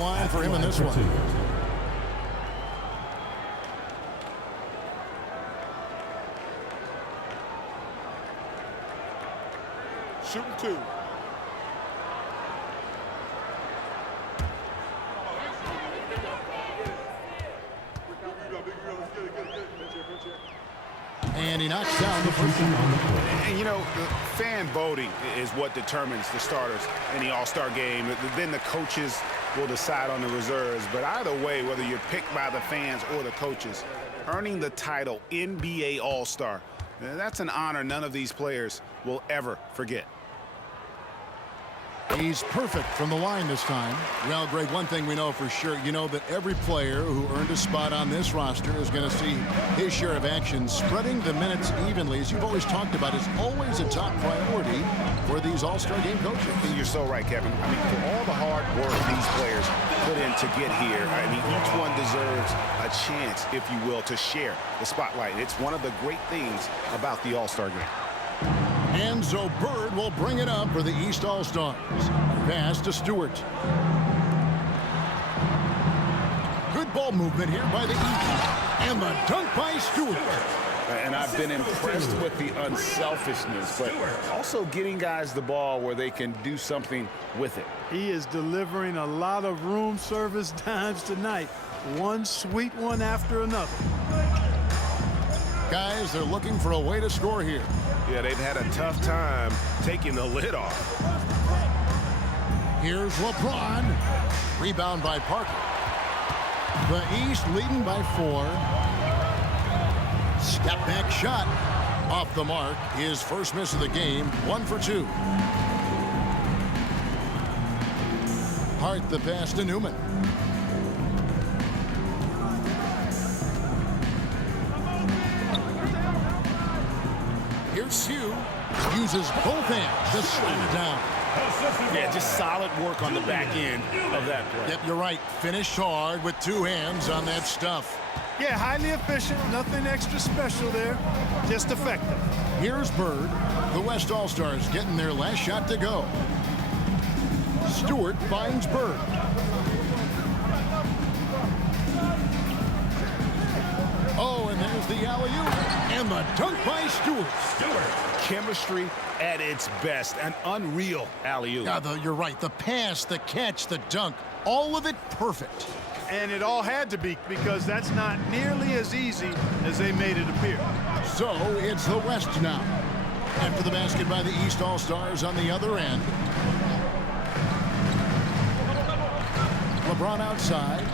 line for him in this one. Shooting 2. And he knocks down the first one. And, you know, the fan voting is what determines the starters in the All-Star game. Then the coaches will decide on the reserves. But either way, whether you're picked by the fans or the coaches, earning the title NBA All-Star, that's an honor none of these players will ever forget. He's perfect from the line this time. Well, Greg, one thing we know for sure, you know that every player who earned a spot on this roster is going to see his share of action. Spreading the minutes evenly, as you've always talked about, is always a top priority for these All-Star game coaches. And you're so right, Kevin. I mean, for all the hard work these players put in to get here, I mean, each one deserves a chance, if you will, to share the spotlight. It's one of the great things about the All-Star game. Enzo Bird will bring it up for the East All-Stars. Pass to Stewart. Good ball movement here by the East. And the dunk by Stewart. And I've been impressed with the unselfishness, but also getting guys the ball where they can do something with it. He is delivering a lot of room service dimes tonight. One sweet one after another. Guys, they're looking for a way to score here. Yeah, they've had a tough time taking the lid off. Here's LeBron. Rebound by Parker. The East leading by 4. Step back shot. Off the mark. His first miss of the game. 1 for 2. Hart the pass to Newman. Here's Hugh. Uses both hands to slow it down. Yeah, just solid work on the back end of that play. Yep, you're right. Finished hard with 2 hands on that stuff. Yeah, highly efficient. Nothing extra special there. Just effective. Here's Bird. The West All-Stars getting their last shot to go. Stewart finds Bird. Oh, and there's the alley-oop. And the dunk by Stewart. Chemistry at its best. An unreal alley-oop. Yeah, you're right. The pass, the catch, the dunk. All of it perfect. And it all had to be, because that's not nearly as easy as they made it appear. So it's the West now. After the basket by the East All-Stars on the other end. LeBron outside.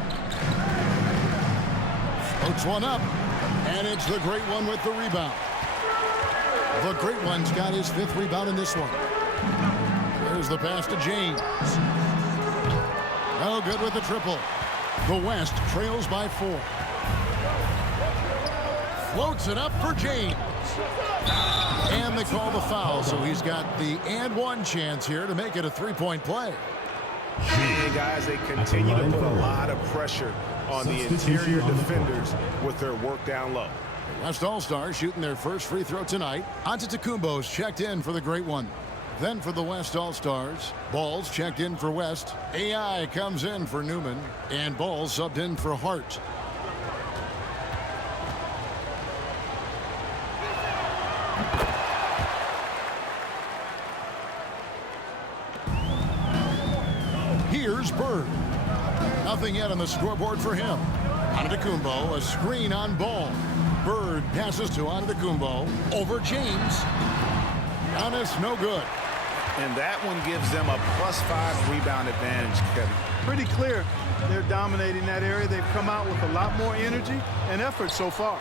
Floats one up. And it's the Great One with the rebound. The Great One's got his 5th rebound in this one. There's the pass to James. No good with the triple. The West trails by 4. Floats it up for James. And they call the foul, so he's got the and-one chance here to make it a 3-point play. Hey, guys, they continue to put a lot of pressure on the interior defenders with their work down low. West All-Stars shooting their first free throw tonight. Antetokounmpo's checked in for the Great One. Then for the West All-Stars, Ball's checked in for West. AI comes in for Newman. And Ball subbed in for Hart. Here's Bird. Nothing yet on the scoreboard for him. Antetokounmpo, a screen on Ball. Bird passes to Antetokounmpo. Over James. Giannis, no good. And that one gives them a +5 rebound advantage, Kevin. Pretty clear they're dominating that area. They've come out with a lot more energy and effort so far.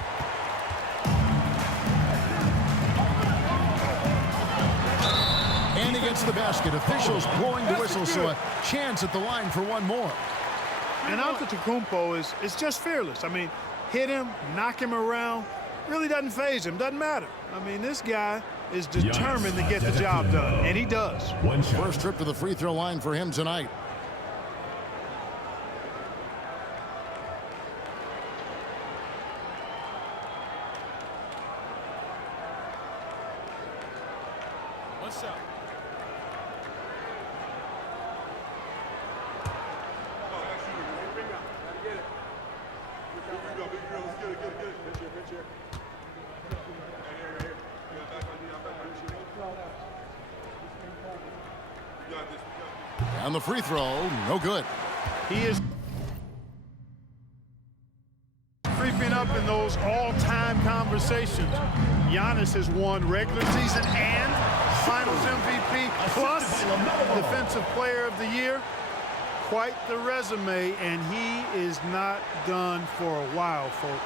And he gets the basket. Officials blowing the whistle, so a chance at the line for one more. And Antetokounmpo is just fearless. I mean, hit him, knock him around, really doesn't faze him, doesn't matter. I mean, this guy is determined to get the job done, and he does. First trip to the free throw line for him tonight. What's up? And the free throw, no good. He is creeping up in those all-time conversations. Giannis has won regular season and Finals MVP plus Defensive Player of the Year. Quite the resume, and he is not done for a while, folks.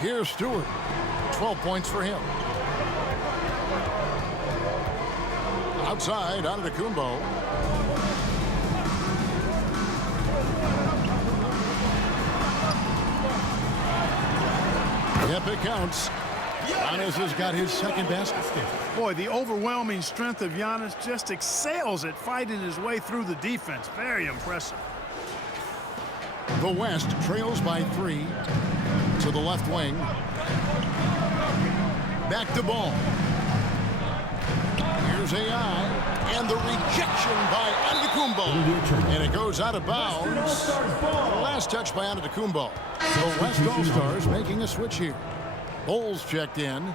Here's Stewart. 12 points for him. Outside, Antetokounmpo. Yep, it counts. Giannis has got his second basket. Boy, the overwhelming strength of Giannis just excels at fighting his way through the defense. Very impressive. The West trails by 3 to the left wing. Back to Ball. Here's AI, and the rejection by Antetokounmpo. And it goes out of bounds. Last touch by Antetokounmpo. The West All-Stars making a switch here. Bulls checked in.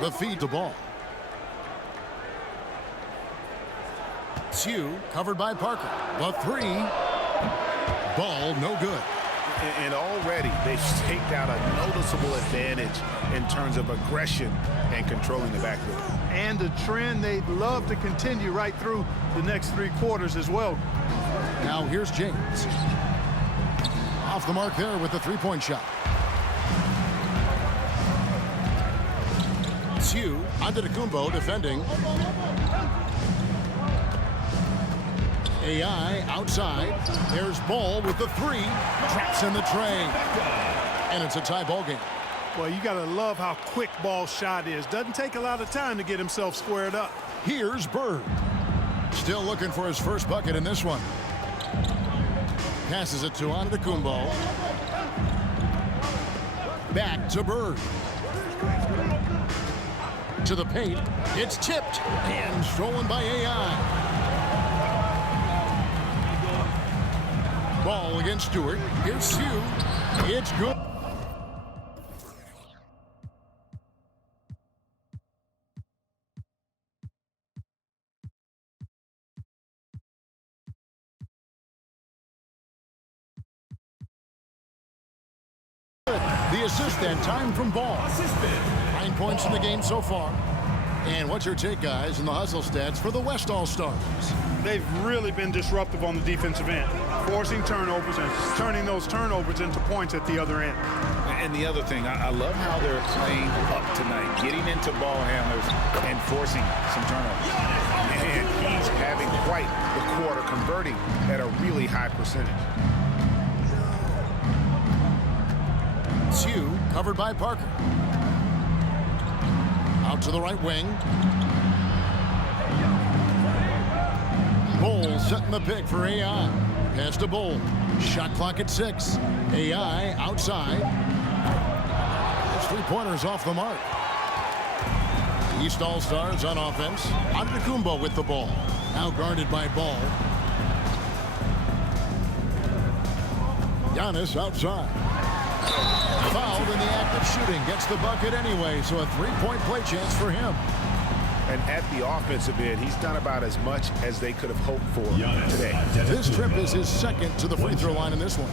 The feed to Ball. Sue covered by Parker. The 3. Ball no good. And already they've staked out a noticeable advantage in terms of aggression and controlling the backcourt. And a trend they'd love to continue right through the next 3 quarters as well. Now here's James. Off the mark there with the 3-point shot. Sue, Antetokounmpo defending. AI outside. There's Ball with the 3. Traps in the tray. And it's a tie ball game. Well, you got to love how quick Ball's shot is. Doesn't take a lot of time to get himself squared up. Here's Bird. Still looking for his first bucket in this one. Passes it to Antetokounmpo. Back to Bird. To the paint. It's tipped and stolen by AI. Ball against Stewart. Here's Sue. It's good. The assist that time from Ball. 9 points in the game so far. And what's your take, guys, in the hustle stats for the West All-Stars? They've really been disruptive on the defensive end, forcing turnovers and turning those turnovers into points at the other end. And the other thing, I love how they're playing up tonight, getting into ball handlers and forcing some turnovers. And he's having quite the quarter, converting at a really high percentage. Sue covered by Parker. Out to the right wing. Bull setting the pick for AI. Pass to Bull. Shot clock at 6. AI outside. Those 3-pointers off the mark. East All-Stars on offense. Antetokounmpo with the ball. Now guarded by Ball. Giannis outside. Fouled in the act of shooting. Gets the bucket anyway, so a 3-point play chance for him. And at the offensive end, he's done about as much as they could have hoped for today. This trip is his second to the free throw line in this one.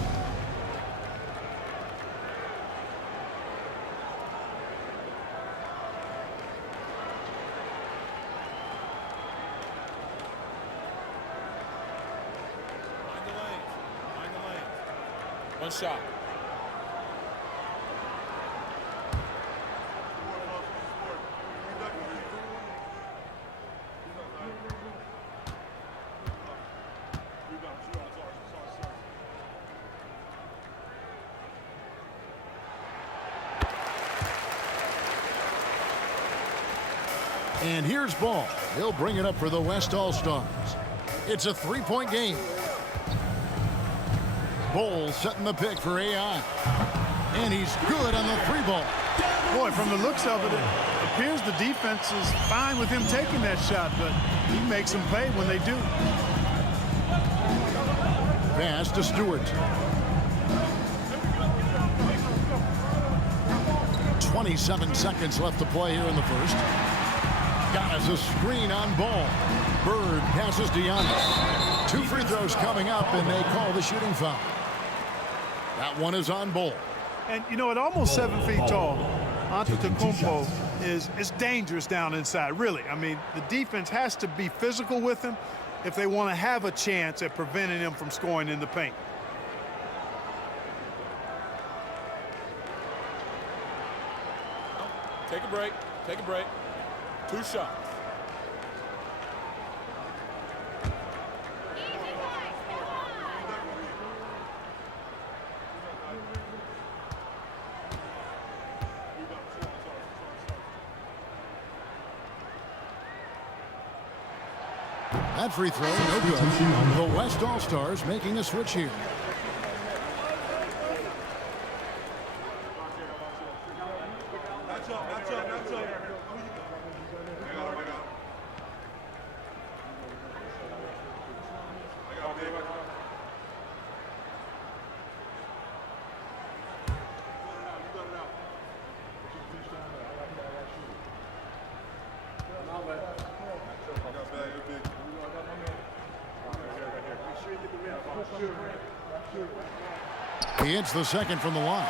One shot. And here's ball. He'll bring it up for the West All-Stars. It's a three-point game. Bowles setting the pick for AI. And he's good on the three ball. Boy, from the looks of it, it appears the defense is fine with him taking that shot, but he makes them pay when they do. Pass to Stewart. 27 seconds left to play here in the first. Got us a screen on ball. Bird passes to Giannis. 2 free throws coming up, and they call the shooting foul. That one is on Ball. And, you know, at almost 7 feet tall, Antetokounmpo is dangerous down inside, really. I mean, the defense has to be physical with him if they want to have a chance at preventing him from scoring in the paint. Take a break. Take a break. 2 shots. That free throw, no good. The West All-Stars making a switch here. He hits the second from the line.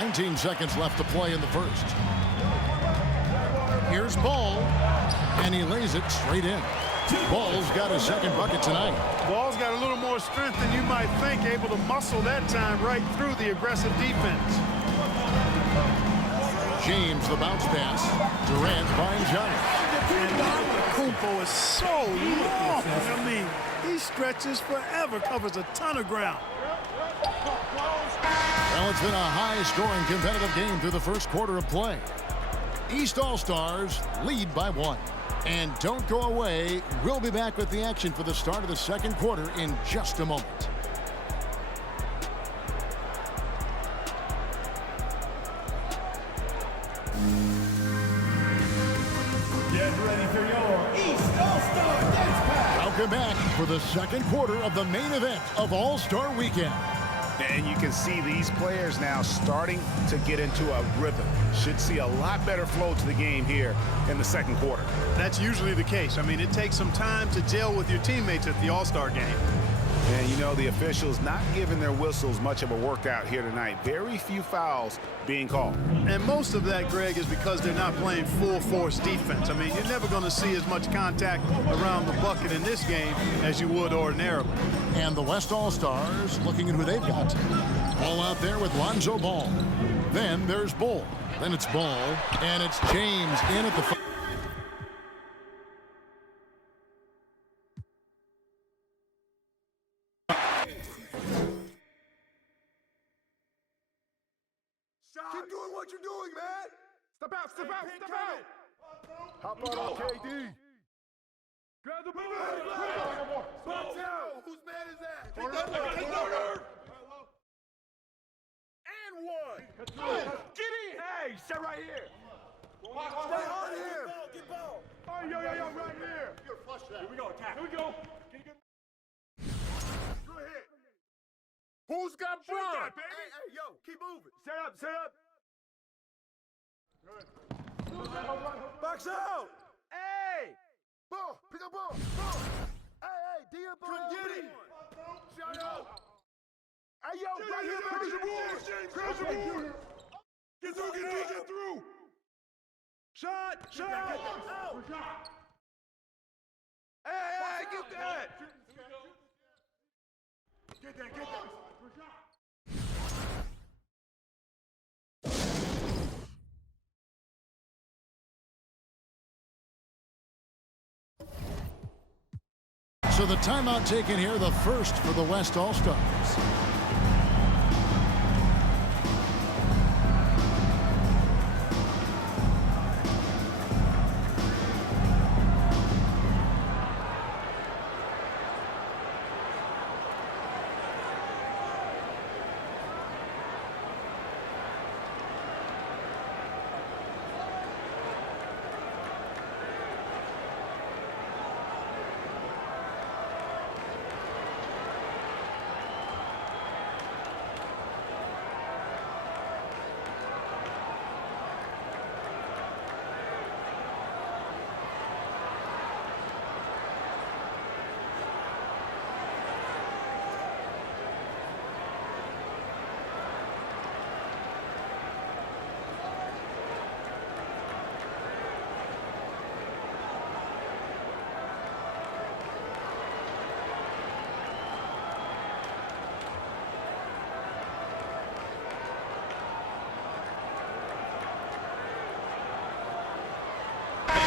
19 seconds left to play in the first. Here's Ball, and he lays it straight in. Ball's got his second bucket tonight. Ball's got a little more strength than you might think, able to muscle that time right through the aggressive defense. James, the bounce pass. Durant finds Giannis. Antetokounmpo is so long. I mean, he stretches forever, covers a ton of ground. Well, it's been a high-scoring competitive game through the first quarter of play. East All-Stars lead by 1. And don't go away. We'll be back with the action for the start of the second quarter in just a moment. Get ready for your East All-Star Dance Pack. Welcome back for the second quarter of the main event of All-Star Weekend. And you can see these players now starting to get into a rhythm. Should see a lot better flow to the game here in the second quarter. That's usually the case. I mean, it takes some time to gel with your teammates at the All-Star game. And, you know, the officials not giving their whistles much of a workout here tonight. Very few fouls being called. And most of that, Greg, is because they're not playing full-force defense. I mean, you're never going to see as much contact around the bucket in this game as you would ordinarily. And the West All-Stars looking at who they've got. Ball out there with Lonzo Ball. Then there's Ball. Then it's Ball. And it's James in at the... Keep doing what you're doing, man. Step out, step out, step out. Hop on, KD. Grab the ball. Box out. Whose man is that? And one. Get in. Hey, stay right here. Stay on him. Get ball. Oh, yo, right here. You're flush that. Here we go, attack. Here we go. Good hit. Who's got Brown? Hey, yo, keep moving. Set up, set up. Box out. Hey! Ball. Pick up ball. Ball. Hey, Dia ball. Come get it. Shout out. Hey, yo, right here, baby. Crash the board. Get through. Shot. Hey, get that. Get that. So the timeout taken here, the first for the West All-Stars.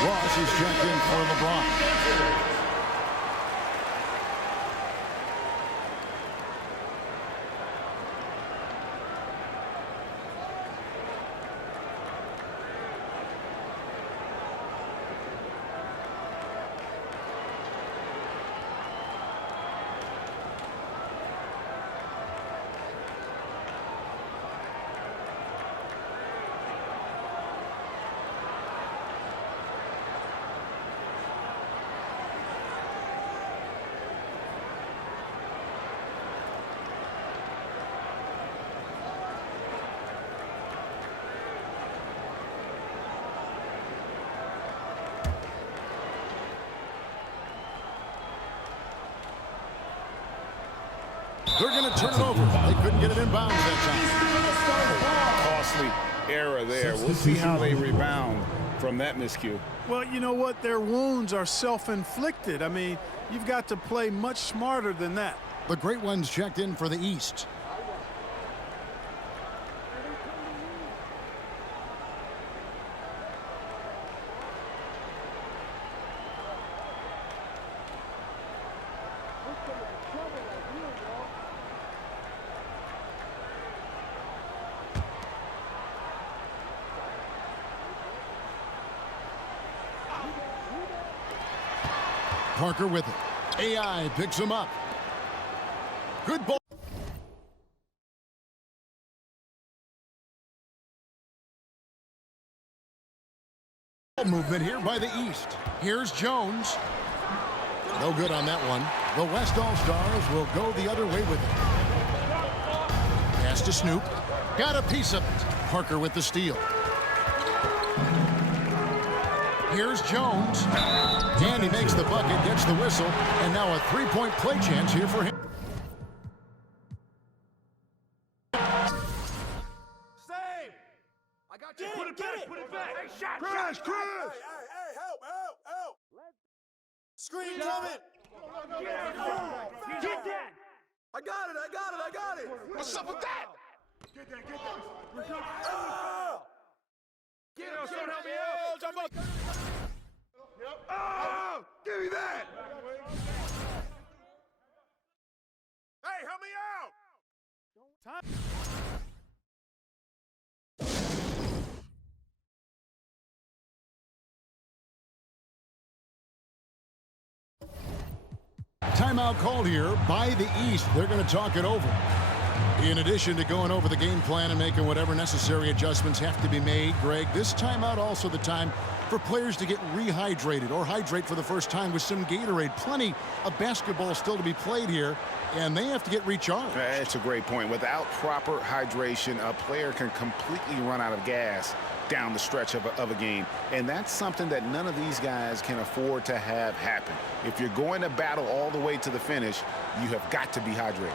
Cross is checked in for LeBron. They're going to turn it over. They couldn't get it in bounds that time. Costly error there. We'll see how they rebound from that miscue. Well, you know what? Their wounds are self-inflicted. I mean, you've got to play much smarter than that. The great ones checked in for the East. Parker with it. AI picks him up. Good ball. Movement here by the East. Here's Jones. No good on that one. The West All-Stars will go the other way with it. Pass to Snoop. Got a piece of it. Parker with the steal. Here's Jones. And he makes the bucket, gets the whistle, and now a three-point play chance here for him. Save! I got you. Put it back. Hey, shot. Crash. Hey, help. Screen coming. Get that. I got it. What's up with that? Get that. Get him, help me out. Jump up. Oh, give me that. Hey, help me out. Timeout called here by the East. They're going to talk it over. In addition to going over the game plan and making whatever necessary adjustments have to be made, Greg, this timeout also the time for players to get rehydrated or hydrate for the first time with some Gatorade. Plenty of basketball still to be played here, and they have to get recharged. That's a great point. Without proper hydration, a player can completely run out of gas down the stretch of a game. And that's something that none of these guys can afford to have happen. If you're going to battle all the way to the finish, you have got to be hydrated.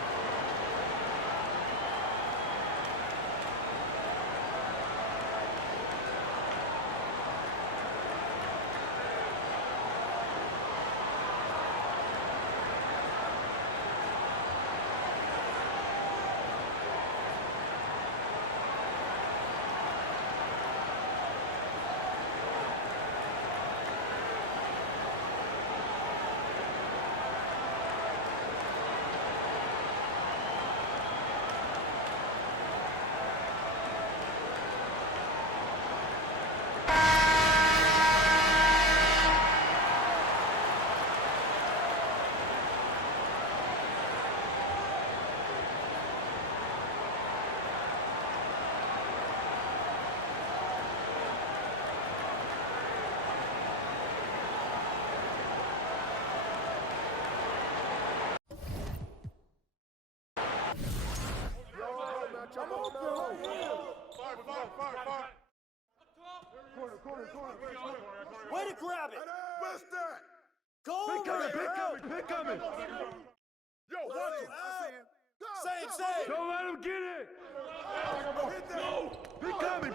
Way to grab it. What's that? Go Pick coming. Yo, watch him. Save. Don't let him get it. Hit that. No. Pick coming.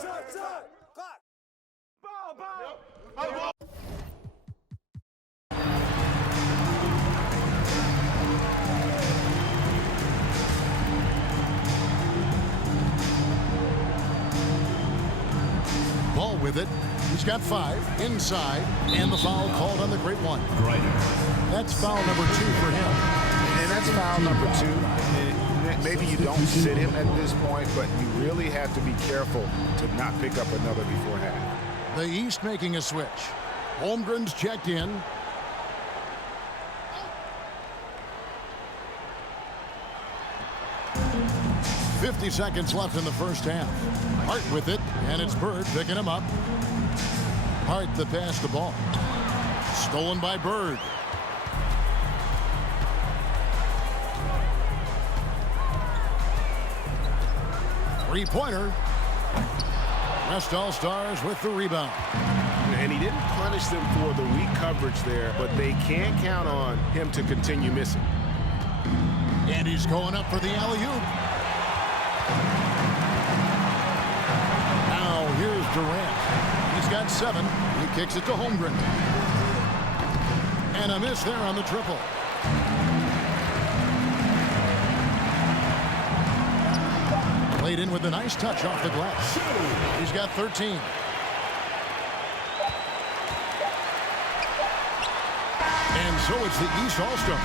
Shot. Clock. Ball. Ball with it. He's got 5 inside, and the foul called on the great one. That's foul number 2 for him. And that's foul number 2. Maybe you don't sit him at this point, but you really have to be careful to not pick up another before half. The East making a switch. Holmgren's checked in. .50 seconds left in the first half. Hart with it, and it's Bird picking him up. Hart the pass the ball. Stolen by Bird. Three-pointer. West All-Stars with the rebound. And he didn't punish them for the weak coverage there, but they can't count on him to continue missing. And he's going up for the alley-oop. Now here's Durant. He's got 7. He kicks it to Holmgren. And a miss there on the triple. Played in with a nice touch off the glass. He's got 13. And so it's the East All-Star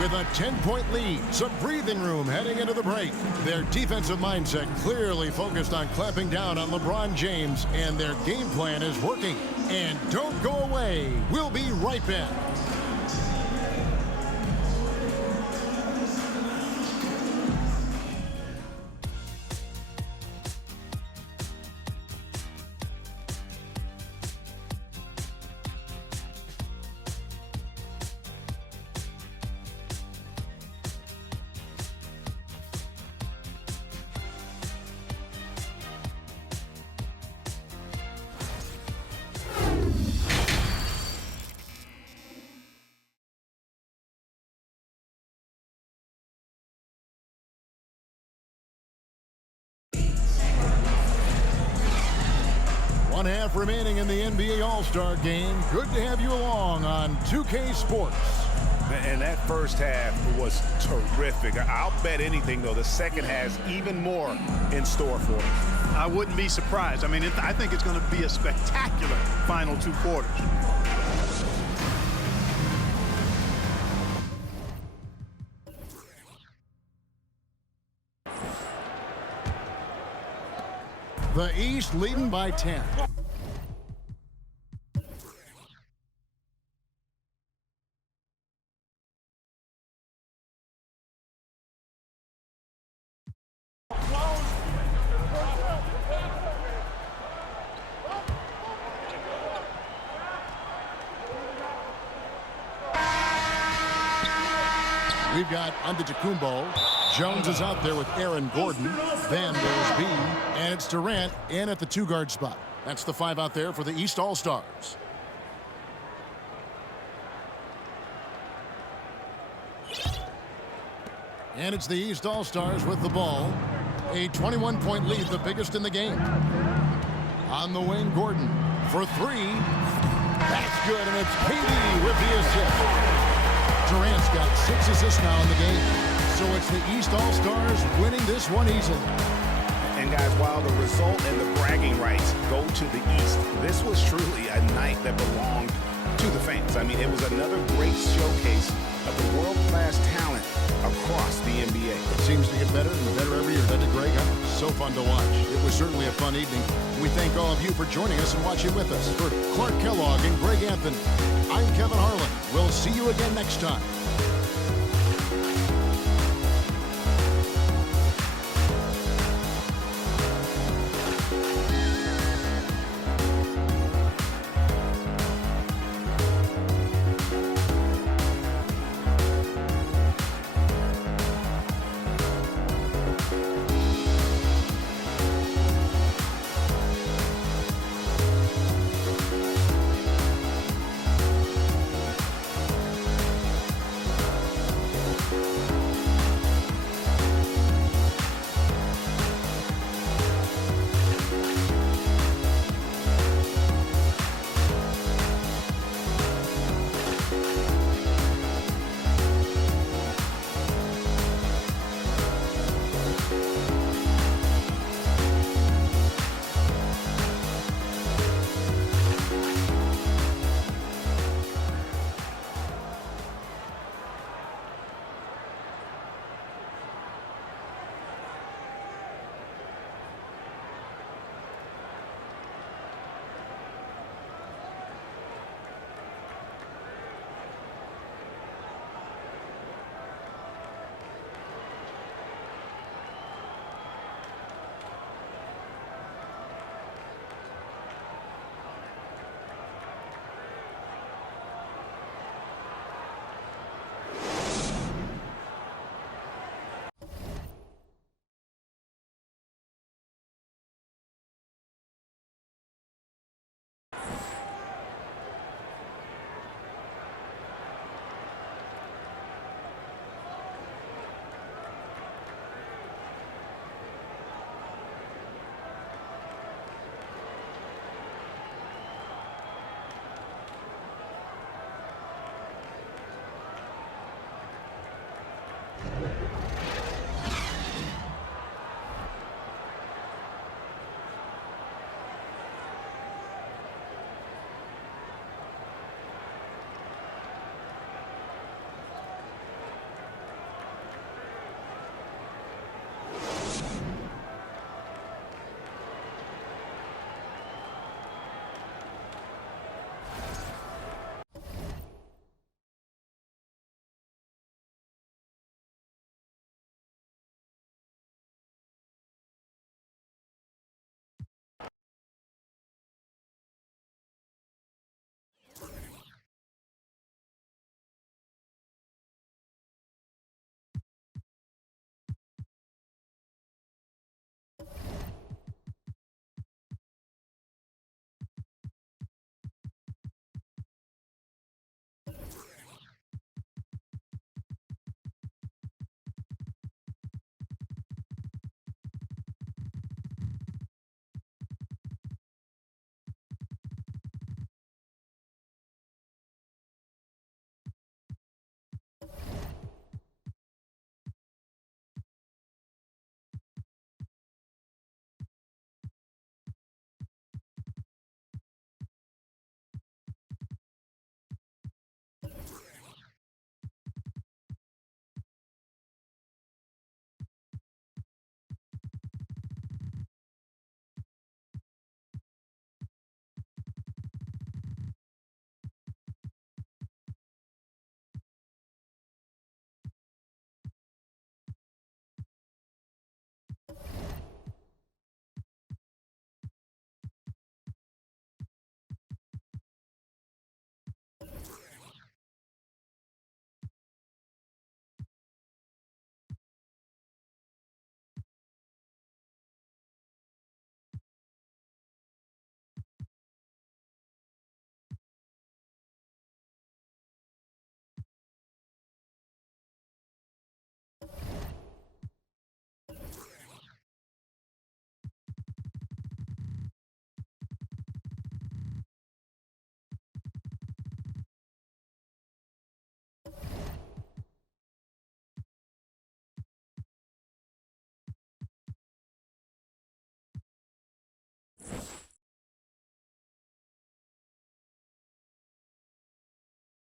with a 10-point lead. Some breathing room heading into the break. Their defensive mindset clearly focused on clamping down on LeBron James, and their game plan is working. And don't go away. We'll be right back. One half remaining in the NBA All-Star game. Good to have you along on 2K Sports. And that first half was terrific. I'll bet anything, though, the second has even more in store for us. I wouldn't be surprised. I mean, I think it's going to be a spectacular final 2 quarters. The East leading by 10. We've got Antetokounmpo. Jones is out there with Aaron Gordon. Then there's B, and it's Durant in at the 2-guard spot. That's the 5 out there for the East All-Stars. And it's the East All-Stars with the ball. A 21-point lead, the biggest in the game. On the wing, Gordon for 3. That's good, and it's KD with the assist. Durant's got 6 assists now in the game. So it's the East All-Stars winning this one easily. And guys, while the result and the bragging rights go to the East, this was truly a night that belonged to the fans. I mean, it was another great showcase of the world-class talent across the NBA. It seems to get better and better every year, doesn't it, Greg? So fun to watch. It was certainly a fun evening. We thank all of you for joining us and watching with us. For Clark Kellogg and Greg Anthony, I'm Kevin Harlan. We'll see you again next time.